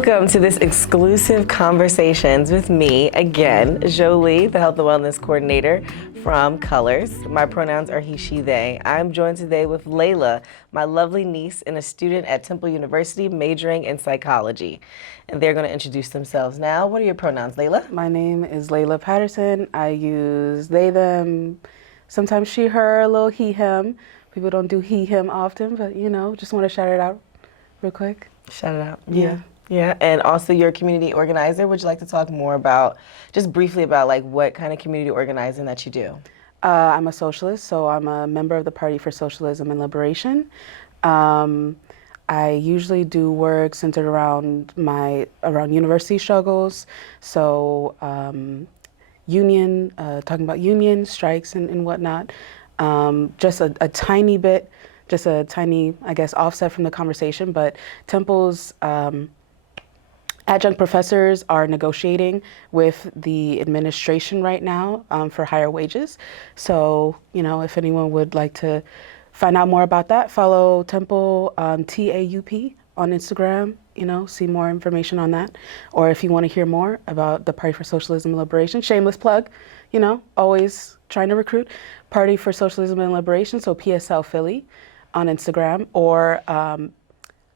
Welcome to this exclusive Conversations with me, again, Jolie, the Health and Wellness Coordinator from Colors. My pronouns are he, she, they. I'm joined today with Layla, my lovely niece and a student at Temple University majoring in psychology. And they're going to introduce themselves now. What are your pronouns, Layla? My name is Layla Patterson. I use they, them, sometimes she, her, a little he, him. People don't do he, him often, but you know, just want to shout it out real quick. Shout it out. Yeah. Yeah, and also you're a community organizer. Would you like to talk more about, just briefly about like what kind of community organizing that you do? I'm a socialist, so I'm a member of the Party for Socialism and Liberation. I usually do work centered around university struggles, so talking about union strikes and whatnot. Just a tiny bit, I guess, offset from the conversation, but Temple's adjunct professors are negotiating with the administration right now for higher wages. So, you know, if anyone would like to find out more about that, follow Temple TAUP on Instagram, you know, see more information on that. Or if you want to hear more about the Party for Socialism and Liberation, shameless plug, you know, always trying to recruit, Party for Socialism and Liberation, so PSL Philly on Instagram, or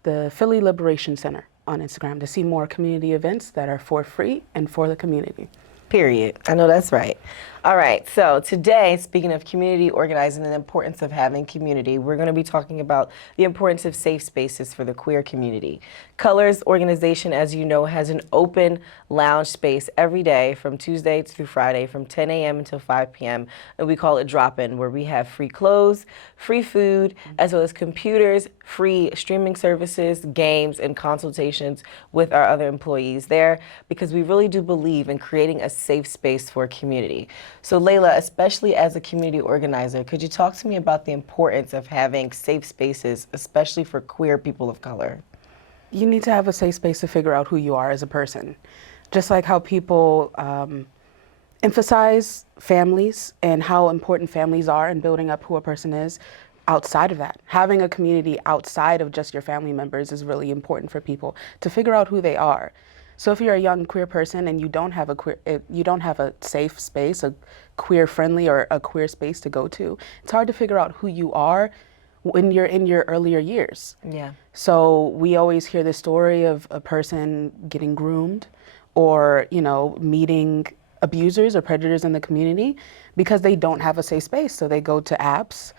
the Philly Liberation Center on Instagram to see more community events that are for free and for the community. Period. I know that's right. All right, so today, speaking of community organizing and the importance of having community, we're going to be talking about the importance of safe spaces for the queer community. Colors organization, as you know, has an open lounge space every day from Tuesday through Friday from 10 a.m. until 5 p.m. And we call it drop-in, where we have free clothes, free food, as well as computers, free streaming services, games, and consultations with our other employees there, because we really do believe in creating a safe space for community. So Layla, especially as a community organizer, could you talk to me about the importance of having safe spaces, especially for queer people of color? You need to have a safe space to figure out who you are as a person. Just like how people emphasize families and how important families are in building up who a person is, outside of that, having a community outside of just your family members is really important for people to figure out who they are. So if you're a young queer person and you don't have a safe space, a queer friendly or a queer space to go to, it's hard to figure out who you are when you're in your earlier years. Yeah. So we always hear the story of a person getting groomed or, you know, meeting abusers or predators in the community because they don't have a safe space. So they go to apps,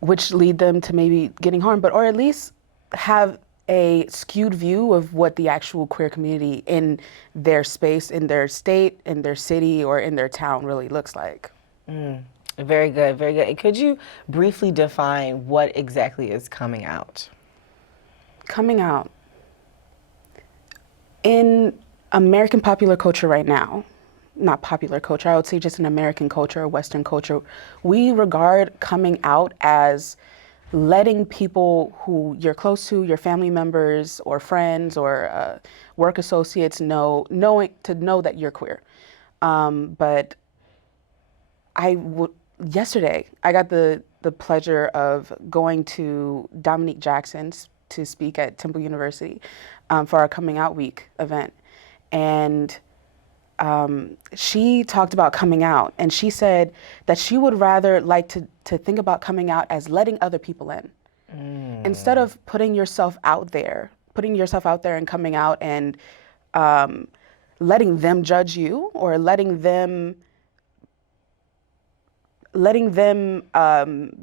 which lead them to maybe getting harmed, or at least have a skewed view of what the actual queer community in their space, in their state, in their city, or in their town really looks like. Very good, very good. And could you briefly define what exactly is coming out? Coming out. In American popular culture right now, not popular culture, I would say just in American culture or Western culture, we regard coming out as letting people who you're close to, your family members or friends or work associates know that you're queer. But yesterday, I got the pleasure of going to Dominique Jackson's to speak at Temple University for our Coming Out Week event. And she talked about coming out, and she said that she would rather like to think about coming out as letting other people in. Instead of putting yourself out there and coming out and letting them judge you or letting them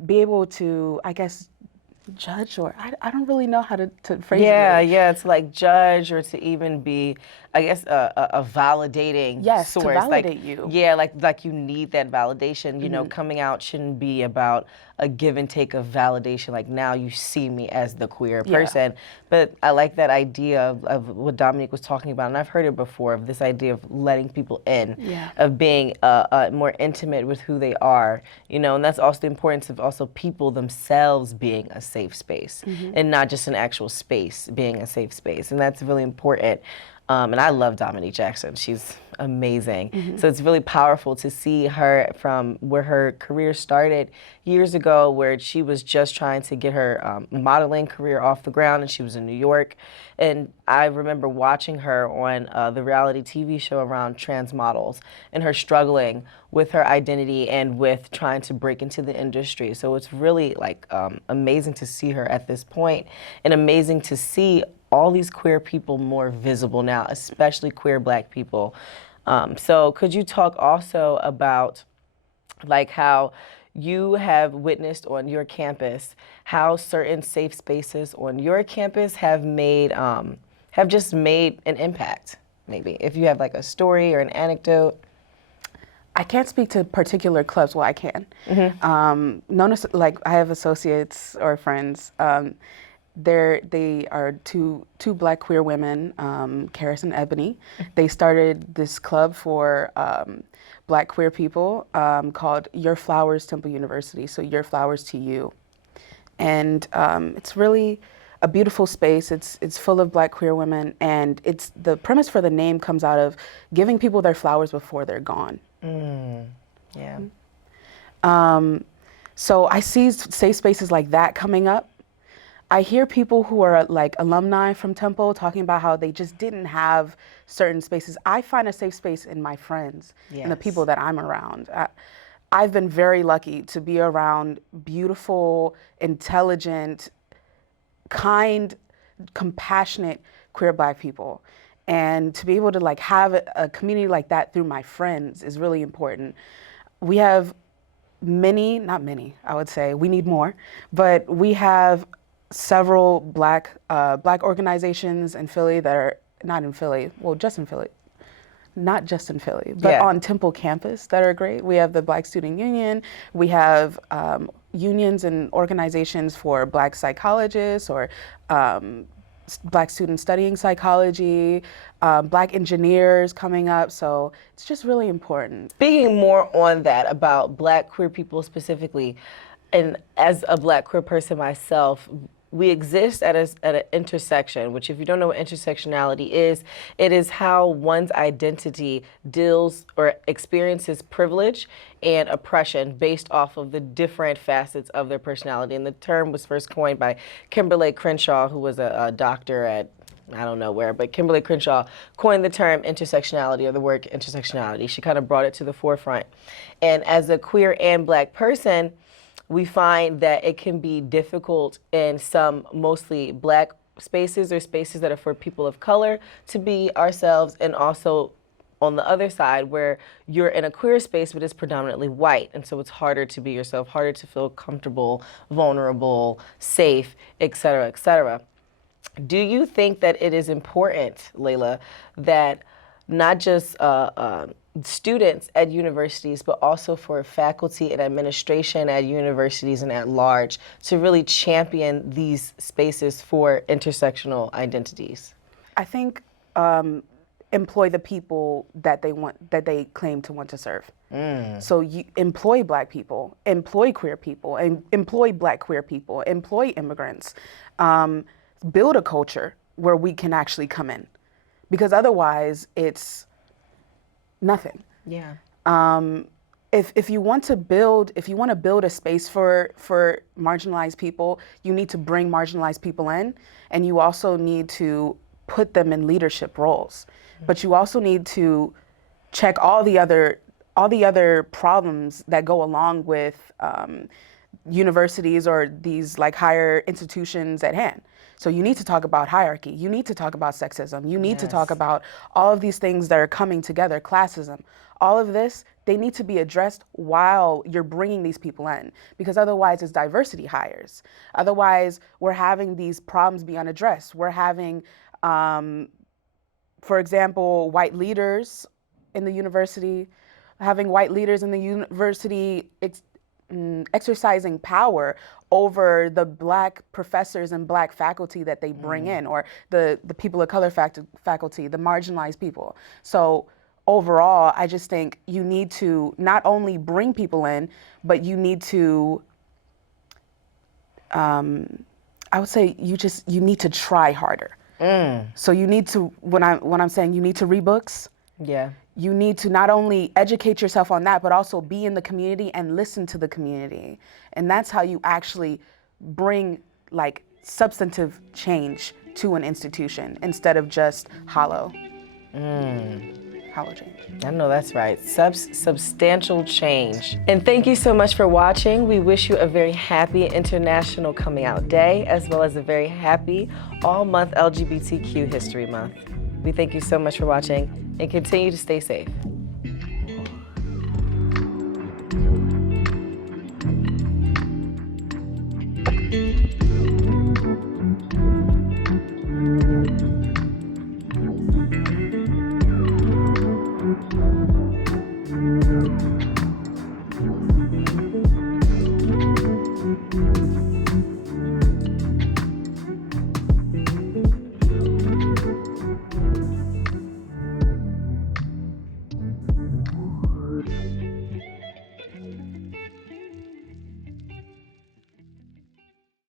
be able to, I guess, judge, or I don't really know how to phrase it. Yeah, to like judge or to even be, I guess, a validating source. To validate you. Yeah, like you need that validation. You know, coming out shouldn't be about a give and take of validation, like now you see me as the queer person. But I like that idea of what Dominique was talking about, and I've heard it before, of this idea of letting people in, of being more intimate with who they are, you know, and that's also the importance of also people themselves being a safe space, and not just an actual space being a safe space, and that's really important. And I love Dominique Jackson. She's amazing. So it's really powerful to see her from where her career started years ago, where she was just trying to get her modeling career off the ground, and she was in New York. And I remember watching her on the reality TV show around trans models and her struggling with her identity and with trying to break into the industry. So it's really like amazing to see her at this point, and amazing to see all these queer people more visible now, especially queer Black people. So could you talk also about like how you have witnessed on your campus how certain safe spaces on your campus have made have just made an impact? Maybe if you have like a story or an anecdote. I can't speak to particular clubs. Well, I can. Notice, like, I have associates or friends. They are two Black queer women, Karis and Ebony. They started this club for Black queer people called Your Flowers Temple University. So Your Flowers to You, and it's really a beautiful space. It's full of Black queer women, and it's the premise for the name comes out of giving people their flowers before they're gone. Yeah. So I see safe spaces like that coming up. I hear people who are like alumni from Temple talking about how they just didn't have certain spaces. I find a safe space in my friends and the people that I'm around. I've been very lucky to be around beautiful, intelligent, kind, compassionate queer Black people. And to be able to like have a community like that through my friends is really important. We have not many, I would say, we need more, but we have several Black organizations in Philly that are not in Philly, well, just in Philly, not just in Philly, but on Temple campus that are great. We have the Black Student Union. We have unions and organizations for Black psychologists or Black students studying psychology, Black engineers coming up. So it's just really important. Speaking more on that about Black queer people specifically, and as a Black queer person myself, we exist at an intersection, which if you don't know what intersectionality is, it is how one's identity deals or experiences privilege and oppression based off of the different facets of their personality. And the term was first coined by Kimberly Crenshaw, who was a doctor at I don't know where, but Kimberly Crenshaw coined the term intersectionality, or the word intersectionality. She kind of brought it to the forefront. And as a queer and Black person, we find that it can be difficult in some mostly Black spaces or spaces that are for people of color to be ourselves, and also on the other side where you're in a queer space but it's predominantly white, and so it's harder to be yourself, harder to feel comfortable, vulnerable, safe, et cetera, et cetera. Do you think that it is important, Layla, that not just students at universities, but also for faculty and administration at universities and at large to really champion these spaces for intersectional identities? I think employ the people that they claim to want to serve. So you employ Black people, employ queer people, and employ Black queer people, employ immigrants. Build a culture where we can actually come in, because otherwise it's nothing. Yeah. If you want to build a space for marginalized people, you need to bring marginalized people in, and you also need to put them in leadership roles. But you also need to check all the other problems that go along with universities or these like higher institutions at hand. So you need to talk about hierarchy. You need to talk about sexism. You need to talk about all of these things that are coming together, classism. All of this, they need to be addressed while you're bringing these people in, because otherwise it's diversity hires. Otherwise, we're having these problems be unaddressed. We're having, for example, white leaders in the university, exercising power over the Black professors and Black faculty that they bring in, or the people of color faculty, the marginalized people. So overall, I just think you need to not only bring people in, but you need to, I would say you need to try harder. So you need to, when I'm saying you need to read books, Yeah. you need to not only educate yourself on that, but also be in the community and listen to the community. And that's how you actually bring like substantive change to an institution instead of just hollow change. I know that's right. Substantial change. And thank you so much for watching. We wish you a very happy International Coming Out Day, as well as a very happy all-month LGBTQ History Month. We thank you so much for watching and continue to stay safe.